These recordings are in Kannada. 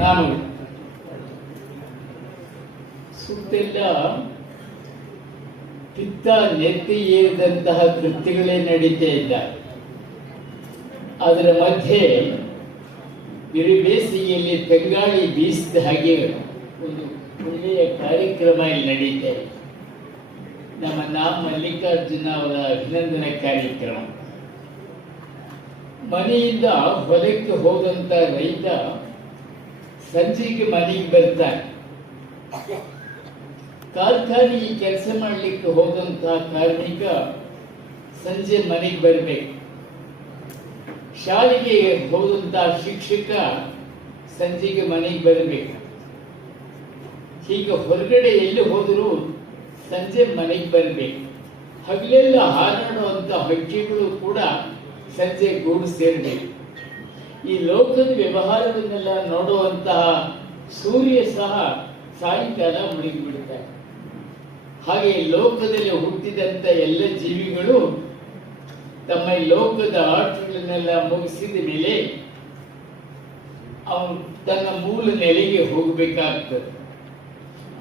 ನಾನು ಸುತ್ತೆಲ್ಲ ಪಿತ್ತ ನೆತ್ತಿ ಏರಿದಂತಹ ಕೃತ್ಯಗಳೇ ನಡೀತಾ ಇದ್ದ. ಅದರ ಮಧ್ಯೆ ಬೇಸಿಗೆಯಲ್ಲಿ ತಂಗಾಳಿ ಬೀಸಿದ ಹಾಗೆ ಒಂದು ಒಳ್ಳೆಯ ಕಾರ್ಯಕ್ರಮ ಇಲ್ಲಿ ನಡೀತಾ ಇದೆ. ನಮ್ಮ ಮಲ್ಲಿಕಾರ್ಜುನ ಅವರ ಅಭಿನಂದನೆ ಕಾರ್ಯಕ್ರಮ. ಮನೆಯಿಂದ ಹೊಲಕ್ಕೆ ಹೋದಂತ ರೈತ ಸಂಜೆಗೆ ಮನೆಗೆ ಬರ್ತಾನೆ. ಕಾರ್ಖಾನೆಗೆ ಕೆಲಸ ಮಾಡಲಿಕ್ಕೆ ಹೋದಂತಹ ಕಾರ್ಮಿಕ ಸಂಜೆ ಮನೆಗೆ ಬರಬೇಕು. ಶಾಲೆಗೆ ಹೋದಂತಹ ಶಿಕ್ಷಕ ಸಂಜೆಗೆ ಮನೆಗೆ ಬರಬೇಕು. ಹೀಗೆ ಹೊರಗಡೆ ಎಲ್ಲಿ ಹೋದರೂ ಸಂಜೆ ಮನೆಗೆ ಬರಬೇಕು. ಹಗಲೆಲ್ಲ ಹಾರಾಡುವಂತ ಹಕ್ಕಿಗಳು ಕೂಡ ಸಂಜೆ ಗೂಡು ಸೇರಬೇಕು. ಈ ಲೋಕದ ವ್ಯವಹಾರವನ್ನೆಲ್ಲ ನೋಡುವಂತಹ ಸೂರ್ಯ ಸಹ ಸಾಯಂಕಾಲ ಮುಳುಗಿಬಿಡ್ತಾರೆ. ಹಾಗೆ ಲೋಕದಲ್ಲಿ ಹುಟ್ಟಿದಂತ ಎಲ್ಲ ಜೀವಿಗಳು ತಮ್ಮ ಲೋಕದ ಆಟಗಳನ್ನೆಲ್ಲ ಮುಗಿಸಿದ ಮೇಲೆ ಅವನು ತನ್ನ ಮೂಲ ನೆಲೆಗೆ ಹೋಗಬೇಕಾಗ್ತದೆ.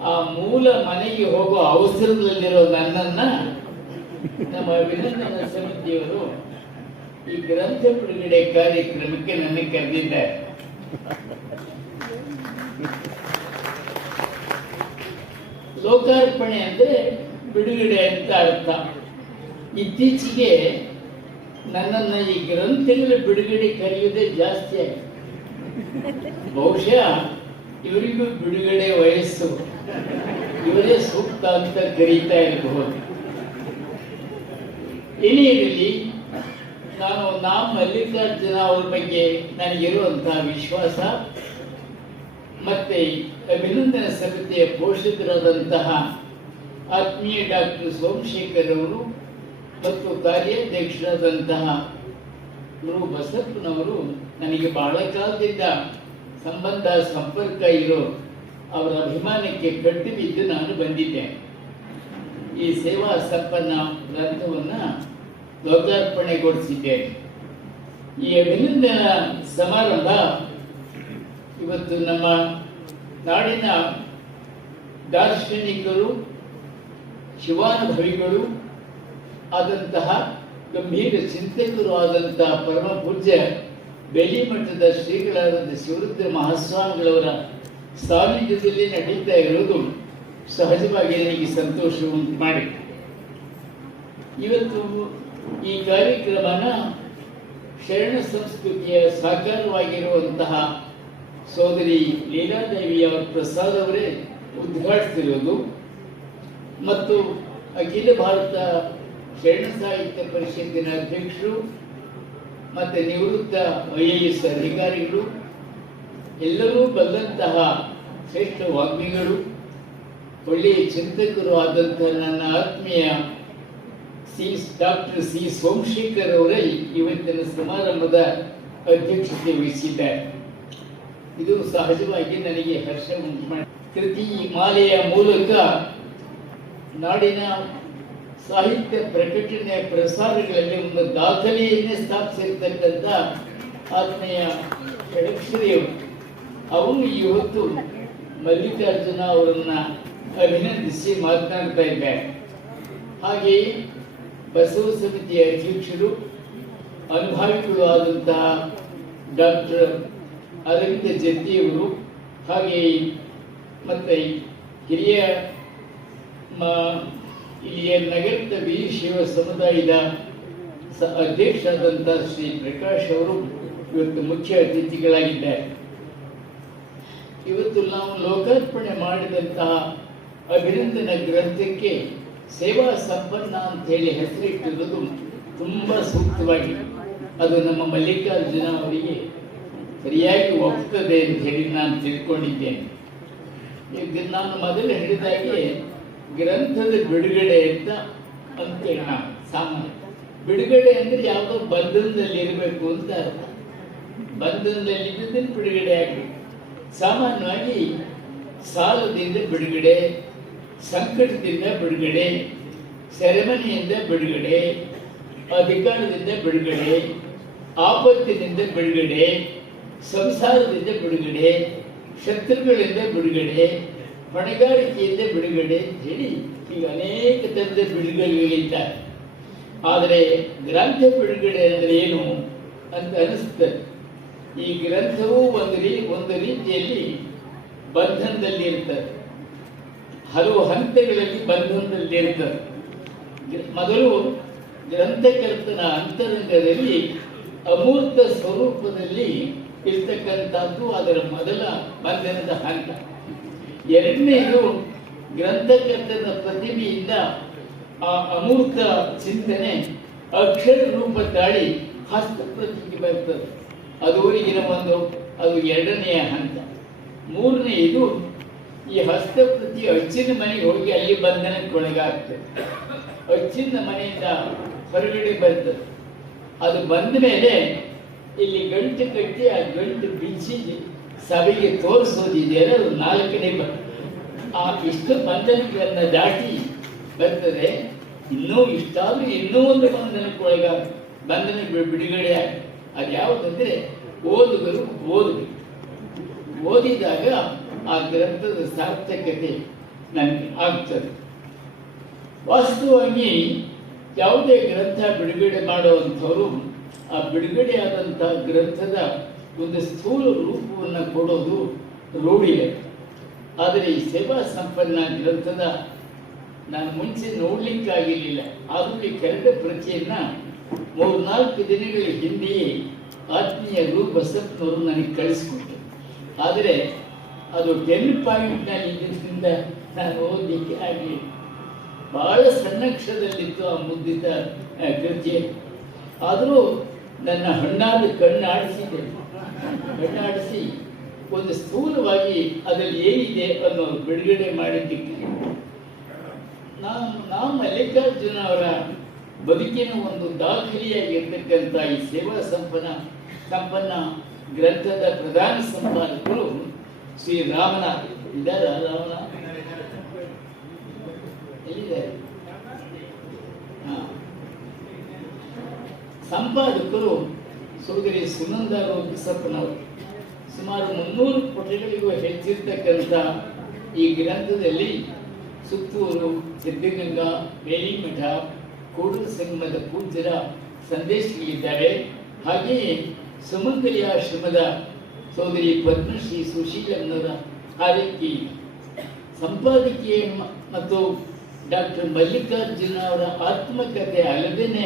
ಆ ಮೂಲ ಮನೆಗೆ ಹೋಗುವ ಅವಸರದಲ್ಲಿರೋ ನನ್ನನ್ನ ನಮ್ಮ ಅಭಿನಂದನಾ ಸಮಿತಿಯವರು ಈ ಗ್ರಂಥ ಬಿಡುಗಡೆ ಕಾರ್ಯಕ್ರಮಕ್ಕೆ ನನ್ನ ಕರೆದಿದ್ದಾರೆ. ಲೋಕಾರ್ಪಣೆ ಅಂದ್ರೆ ಬಿಡುಗಡೆ ಅಂತ ಅರ್ಥ. ಇತ್ತೀಚೆಗೆ ನನ್ನನ್ನ ಈ ಗ್ರಂಥಗಳ ಬಿಡುಗಡೆ ಕರೆಯುವುದೇ ಜಾಸ್ತಿ ಆಗಿದೆ. ಬಹುಶಃ ಇವರಿಗೂ ಬಿಡುಗಡೆ ವಯಸ್ಸು, ಇವರೇ ಸೂಕ್ತ ಅಂತ ಕರೀತಾ ಇರಬಹುದು. ಏನೇ ಇರಲಿ, ನಾನು ಮಲ್ಲಿಕಾರ್ಜುನ ಅವ್ರ ಬಗ್ಗೆ ನನಗಿರುವಂತಹ ವಿಶ್ವಾಸ ಮತ್ತೆ ಅಭಿನಂದನಾ ಸಮಿತಿಯ ಪೋಷಕರಾದಂತಹ ಆತ್ಮೀಯ ಡಾಕ್ಟರ್ ಸೋಮಶೇಖರ್ ಅವರು ಮತ್ತು ಕಾರ್ಯಾಧ್ಯಕ್ಷರಾದಂತಹ ಗುರು ಬಸಪ್ಪನವರು ನನಗೆ ಬಹಳ ಕಾಲದಿಂದ ಸಂಬಂಧ ಸಂಪರ್ಕ ಇರೋ ಅವರ ಅಭಿಮಾನಕ್ಕೆ ಕಟ್ಟಿ ಬಿದ್ದು ನಾನು ಬಂದಿದ್ದೇನೆ. ಈ ಸೇವಾ ಸಂಪನ್ನ ಗ್ರಂಥವನ್ನ ಲೋಕಾರ್ಪಣೆಗೊಳಿಸಿದ್ದೇನೆ. ಈ ಅಭಿನಂದನಾ ಸಮಾರಂಭ ಇವತ್ತು ನಮ್ಮ ನಾಡಿನ ದಾರ್ಶನಿಕರು, ಶಿವಾನುಭವಿಗಳು ಆದಂತಹ ಗಂಭೀರ ಚಿಂತಕರು ಆದಂತಹ ಪರಮ ಪೂಜ್ಯ ಬೇಲಿಮಠದ ಶ್ರೀಗಳಾದ ಶಿವರುದ್ರ ಮಹಾಸ್ವಾಮಿಗಳವರ ಸಾನ್ನಿಧ್ಯದಲ್ಲಿ ನಡೀತಾ ಇರುವುದು ಸಹಜವಾಗಿ ನನಗೆ ಸಂತೋಷ ಉಂಟು ಮಾಡಿ. ಇವತ್ತು ಈ ಕಾರ್ಯಕ್ರಮನ ಶರಣ ಸಂಸ್ಕೃತಿಯ ಸಾಕಾರವಾಗಿರುವಂತಹ ಸೋದರಿ ಲೀಲಾದೇವಿಯವರ ಪ್ರಸಾದ್ ಅವರೇ ಉದ್ಘಾಟಿಸಿರುವುದು ಮತ್ತು ಅಖಿಲ ಭಾರತ ಶರಣ ಸಾಹಿತ್ಯ ಪರಿಷತ್ತಿನ ಅಧ್ಯಕ್ಷರು ಮತ್ತೆ ನಿವೃತ್ತ IAS ಅಧಿಕಾರಿಗಳು, ಎಲ್ಲರೂ ಬಲ್ಲಂತಹ ಶ್ರೇಷ್ಠ ವಾಗ್ಮಿಗಳು, ಒಳ್ಳೆಯ ಚಿಂತಕರು ಆದಂತಹ ನನ್ನ ಆತ್ಮೀಯ ಡಾಕ್ಟರ್ ಸಿ ಸೋಮಶೇಖರ್ ಅವರೇ ಇವತ್ತಿನ ಸಮಾರಂಭದ ಅಧ್ಯಕ್ಷತೆ ವಹಿಸಿದ್ದಾರೆ. ಇದು ಸಹಜವಾಗಿ ನನಗೆ ಹರ್ಷ ಉಂಟು ಮಾಡಿ. ಕೃತಿ ಮಾಲೆಯ ಮೂಲಕ ನಾಡಿನ ಸಾಹಿತ್ಯ ಪ್ರಕಟಣೆಯ ಪ್ರಸಾರಗಳಲ್ಲಿ ಒಂದು ದಾಖಲೆಯನ್ನೇ ಸ್ಥಾಪಿಸಿರ್ತಕ್ಕಂಥ ಆತ್ಮೀಯ ಷಡಕ್ಷರಿಯವರು ಅವರು ಇವತ್ತು ಮಲ್ಲಿಕಾರ್ಜುನ ಅವರನ್ನ ಅಭಿನಂದಿಸಿ ಮಾತನಾಡ್ತಾ ಇದ್ದಾರೆ. ಹಾಗೆಯೇ ಬಸವ ಸಮಿತಿಯ ಅಧ್ಯಕ್ಷರು, ಅನುಭಾವಿಗಳು ಆದಂತಹ ಡಾಕ್ಟರ್ ಅರವಿಂದ ಜತ್ತಿಯವರು, ಹಾಗೆಯೇ ಮತ್ತೆ ಹಿರಿಯ ಇಲ್ಲಿಯ ನಗರದ ವೀರಶೈವ ಸಮುದಾಯದ ಅಧ್ಯಕ್ಷರಾದಂತಹ ಶ್ರೀ ಪ್ರಕಾಶ್ ಅವರು ಇವತ್ತು ಮುಖ್ಯ ಅತಿಥಿಗಳಾಗಿದ್ದಾರೆ. ಇವತ್ತು ನಾವು ಲೋಕಾರ್ಪಣೆ ಮಾಡಿದಂತಹ ಅಭಿನಂದನಾ ಗ್ರಂಥಕ್ಕೆ ಸೇವಾ ಸಂಪನ್ನ ಅಂತ ಹೇಳಿ ಹೆಸರಿಟ್ಟಿರುವುದು ತುಂಬಾ ಸೂಕ್ತವಾಗಿದೆ. ಅದು ನಮ್ಮ ಮಲ್ಲಿಕಾರ್ಜುನ ಅವರಿಗೆ ಸರಿಯಾಗಿ ಒಪ್ತದೆ ಅಂತ ಹೇಳಿ ನಾನು ತಿಳ್ಕೊಂಡಿದ್ದೇನೆ. ನಾನು ಮೊದಲು ಹೇಳಿದಾಗೆ ಗ್ರಂಥದ ಬಿಡುಗಡೆ ಅಂತೇಳಿ ನಾವು ಸಾಮಾನ್ಯ ಬಿಡುಗಡೆ ಅಂದ್ರೆ ಯಾವುದೋ ಬಂಧನದಲ್ಲಿ ಇರಬೇಕು ಅಂತ ಅರ್ಥ. ಬಂಧನದಲ್ಲಿ ಇದ್ದದನ್ನು ಬಿಡುಗಡೆ ಆಗಬೇಕು. ಸಾಮಾನ್ಯವಾಗಿ ಸಾಲದಿಂದ ಬಿಡುಗಡೆ, ಸಂಕಟದಿಂದ ಬಿಡುಗಡೆ, ಸೆರೆಮನೆಯಿಂದ ಬಿಡುಗಡೆ, ಅಧಿಕಾರದಿಂದ ಬಿಡುಗಡೆ, ಆಪತ್ತಿನಿಂದ ಬಿಡುಗಡೆ, ಸಂಸಾರದಿಂದ ಬಿಡುಗಡೆ, ಶತ್ರುಗಳಿಂದ ಬಿಡುಗಡೆ, ಹೊಣೆಗಾರಿಕೆಯಿಂದ ಬಿಡುಗಡೆ ಅಂತ ಹೇಳಿ ಈಗ ಅನೇಕ ಥರದ ಬಿಡುಗಡೆಗಳಿದ್ದಾರೆ. ಆದರೆ ಗ್ರಂಥ ಬಿಡುಗಡೆ ಅಂದರೆ ಏನು ಅಂತ ಅನಿಸ್ತದೆ. ಈ ಗ್ರಂಥವು ಒಂದು ರೀತಿಯಲ್ಲಿ ಬಂಧನದಲ್ಲಿರ್ತದೆ, ಹಲವು ಹಂತಗಳಲ್ಲಿ ಬಂಧನದಲ್ಲಿರ್ತದೆ. ಮೊದಲು ಗ್ರಂಥಕರ್ತನ ಅಂತರಂಗದಲ್ಲಿ ಅಮೂರ್ತ ಸ್ವರೂಪದಲ್ಲಿ ಇರ್ತಕ್ಕಂಥದ್ದು ಅದರ ಮೊದಲ ಬಂಧನದ ಹಂತ. ಎರಡನೇದು ಗ್ರಂಥಕರ್ತನ ಪ್ರತಿಮೆಯಿಂದ ಆ ಅಮೂರ್ತ ಚಿಂತನೆ ಅಕ್ಷರ ರೂಪ ತಾಳಿ ಹಸ್ತಪ್ರತಿಗೆ ಬರ್ತದೆ. ಅದು ಎರಡನೆಯ ಹಂತ. ಮೂರನೆಯದು ಈ ಹಸ್ತಪ್ರತಿ ಅಚ್ಚಿನ ಮನೆಗೆ ಹೋಗಿ ಅಲ್ಲಿ ಬಂಧನಕ್ಕೊಳಗಾಗ್ತದೆ. ಅಚ್ಚಿನ ಮನೆಯಿಂದ ಹೊರಗಡೆ ಬರ್ತದೆ. ಅದು ಬಂದ ಮೇಲೆ ಇಲ್ಲಿ ಗಂಟು ಕಟ್ಟಿ ಆ ಗಂಟು ಬಿಚ್ಚಿ ಸಭೆಗೆ ತೋರಿಸೋದಿದೆಯಲ್ಲ, ಅದು ನಾಲ್ಕನೇ ಇಷ್ಟು ಬಂಧನಗಳನ್ನು ದಾಟಿ ಬರ್ತದೆ. ಇನ್ನೂ ಒಂದು ಬಂಧನ ಬಿಡುಗಡೆ ಆಗಿ ಅದು ಯಾವುದಂದ್ರೆ ಓದುಗರು ಓದಿದಾಗ ಆ ಗ್ರಂಥದ ಸಾರ್ಥಕತೆ ನನಗೆ ಆಗ್ತದೆ. ವಾಸ್ತವವಾಗಿ ಯಾವುದೇ ಗ್ರಂಥ ಬಿಡುಗಡೆ ಮಾಡುವಂಥವರು ಆ ಬಿಡುಗಡೆಯಾದಂಥ ಗ್ರಂಥದ ಒಂದು ಸ್ಥೂಲ ರೂಪವನ್ನು ಕೊಡೋದು ರೂಢಿದೆ. ಆದರೆ ಈ ಸೇವಾ ಸಂಪನ್ನ ಗ್ರಂಥದ ನಾನು ಮುಂಚೆ ನೋಡ್ಲಿಕ್ಕಾಗಿರಲಿಲ್ಲ. ಆದರೂ ಈ ಕೆರಟ ಪ್ರತಿಯನ್ನು 3-4 ದಿನಗಳ ಹಿಂದೆಯೇ ಆತ್ಮೀಯ ಬಸಪ್ಪನವರು ನನಗೆ ಕಳಿಸ್ಕೊಟ್ಟರು. ಆದರೆ ಅದು 10 ಪಾಯಿಂಟ್ನಲ್ಲಿ ಇದ್ದಿದ್ದರಿಂದ ನಾನು ಓದಲಿಕ್ಕೆ ಆಗಲಿ. ಬಹಳ ಸಣ್ಣ ಅಕ್ಷರದಲ್ಲಿತ್ತು ಆ ಮುದ್ದಿತ ಕೃತಿ. ಆದರೂ ನನ್ನ ಹಣ್ಣಾದ ಕಣ್ಣಾಡಿಸಿ ಒಂದು ಸ್ಥೂಲವಾಗಿ ಅದರಲ್ಲಿ ಏನಿದೆ ಅನ್ನೋ ಬಿಡುಗಡೆ ಮಾಡಿದ್ದಕ್ಕೆ ನಾವು ಮಲ್ಲಿಕಾರ್ಜುನ ಅವರ ಬದುಕಿನ ಒಂದು ದಾಖಲೆಯಾಗಿರ್ತಕ್ಕಂಥ ಈ ಸೇವಾ ಸಂಪನ್ನ ಗ್ರಂಥದ ಪ್ರಧಾನ ಸಂಪಾದಕರು ಶ್ರೀ ರಾಮನಾಥ್ ಇದ್ದಾರೆ. ಎಲ್ಲಿದ್ದಾರೆ? ಸಂಪಾದಕರು ಸೋದರಿ ಸುನಂದ ಬಸಪ್ಪನವರು. ಸುಮಾರು 300 ಪುಟಗಳಿಗೂ ಹೆಚ್ಚಿರ್ತಕ್ಕಂಥ ಈ ಗ್ರಂಥದಲ್ಲಿ ಸುತ್ತೂರು, ಸಿದ್ಧಗಂಗಾ, ಬೇಲಿಮಠ, ಕೂಡಲ ಸಂಗಮದ ಪೂಜ್ಯರ ಸಂದೇಶಗಳಿದ್ದಾವೆ. ಹಾಗೆಯೇ ಸುಮಂಗಲಿ ಆಶ್ರಮದ ಸೋದರಿ ಪದ್ಮಶ್ರೀ ಸುಶೀಲಮ್ಮನವರ ಹಾರೈಕೆ, ಸಂಪಾದಕೀಯ ಮತ್ತು ಡಾಕ್ಟರ್ ಮಲ್ಲಿಕಾರ್ಜುನ ಅವರ ಆತ್ಮಕಥೆ ಅಲ್ಲದೇನೆ